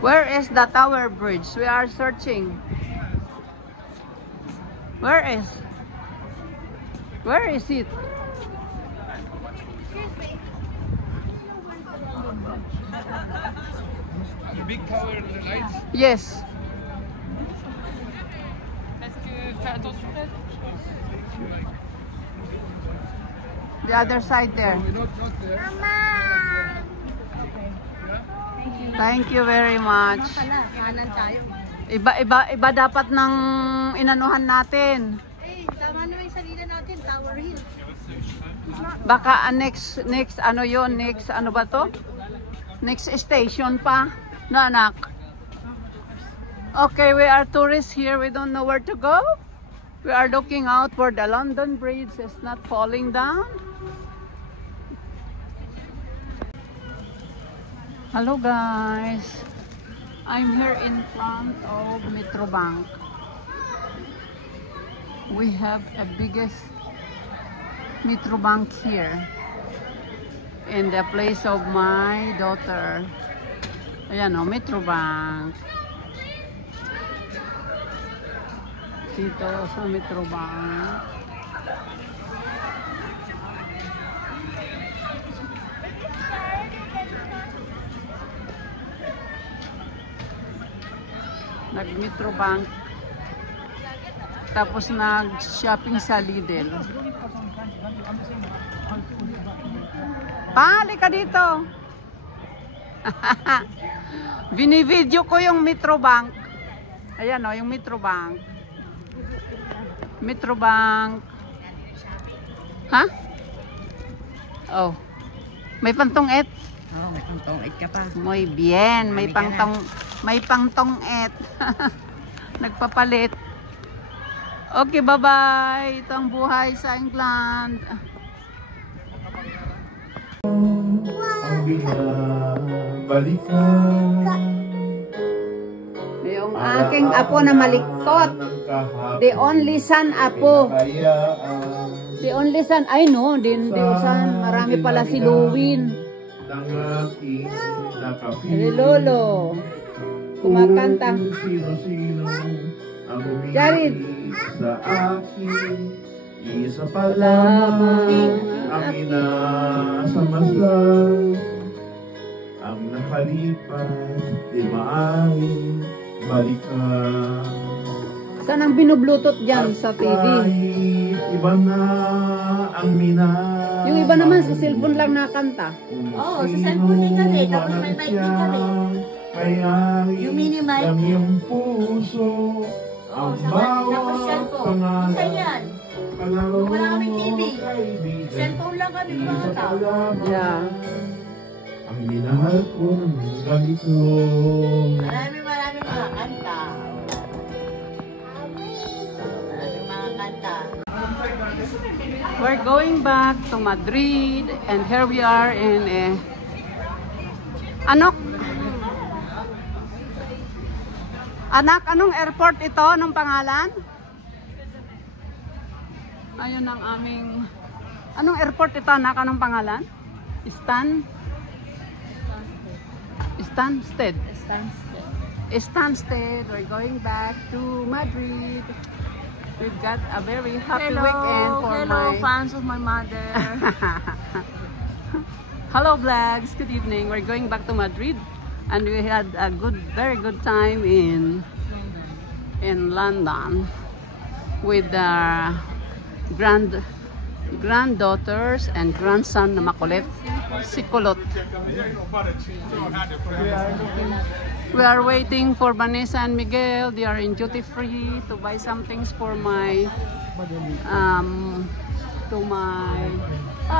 Where is the Tower Bridge? We are searching. Where is it? The big tower, the lights? Yes. Est-ce que fais attention? The other side there. Not there. Thank you very much. Iba dapat ng inanuhan natin. Eh, tama naman yung salida natin, Tower Hill. Baka next ano yon, next ano ba to? Next station pa, na anak. Okay, we are tourists here. We don't know where to go. We are looking out for the London Bridge. It's not falling down. Hello guys. I'm here in front of Metrobank. We have a biggest Metrobank here in the place of my daughter. Ayan o, Metrobank. Dito sa Metrobank. Nag-Metrobank. Tapos nag-shopping sa Lidl. Pali ka dito. Binivideo ko yung Metrobank. Ayan o, yung Metrobank. Metrobank. Ha? Oh. May pantong-et? Oo, may pantong-et ka pa. Muy bien. May pangtong-et. Nagpapalit. Okay, bye-bye. Ito ang buhay sa England. Ang binabalikan, Yung aking apo na maliktot. The only son apo. The only son. Ay no, din son. Marami pala si Luwin. Si Lolo. Kumakanta. Sino-sino ang Jared. sa akin, isa pa lamang ang inasamasal, ang nakalipas di maaaring balikan. Saan ang binublutot dyan sa TV? Kahit iba na ang minamahal, Yung iba naman sa cellphone lang nakanta. Oo, sa cellphone din kami, tapos may mic din kami. Yung mini mic. Ang iyong puso, Oo, ang sa bawat cellphone. Isa yan. panalo, Wala kaming TV. kaibigan. Cellphone lang kami mga Isa pa tao. lamang Yeah. ang minahal ko ng ganito. Maraming mga kanta. Maraming mga kanta. We're going back to Madrid and here we are in Anak, anong airport ito? Anong pangalan? Ayun ang aming... Anong airport ito, anak? Anong pangalan? Stansted. Stansted. We're going back to Madrid. We've got a very happy weekend for fans of my mother. Hello vlogs, good evening. We're going back to Madrid and we had a very good time in London with the granddaughters and grandson na makulit, si Kulot. We are waiting for Vanessa and Miguel. They are in duty free to buy some things for my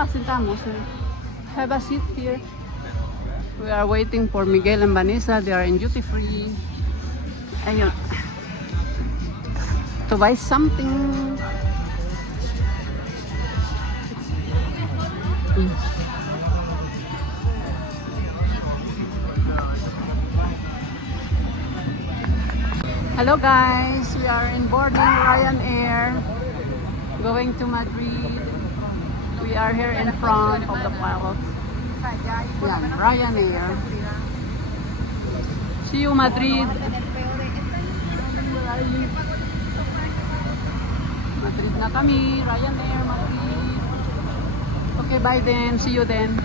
sentamos. Have a seat here. We are waiting for Miguel and Vanessa. They are in duty free. Ayun. To buy something. Hello guys, we are in boarding Ryanair going to Madrid. We are here in front of the pilot. Yan, Ryanair. See you, Madrid. Madrid na kami. Ryanair, Madrid. Okay, bye then. See you then.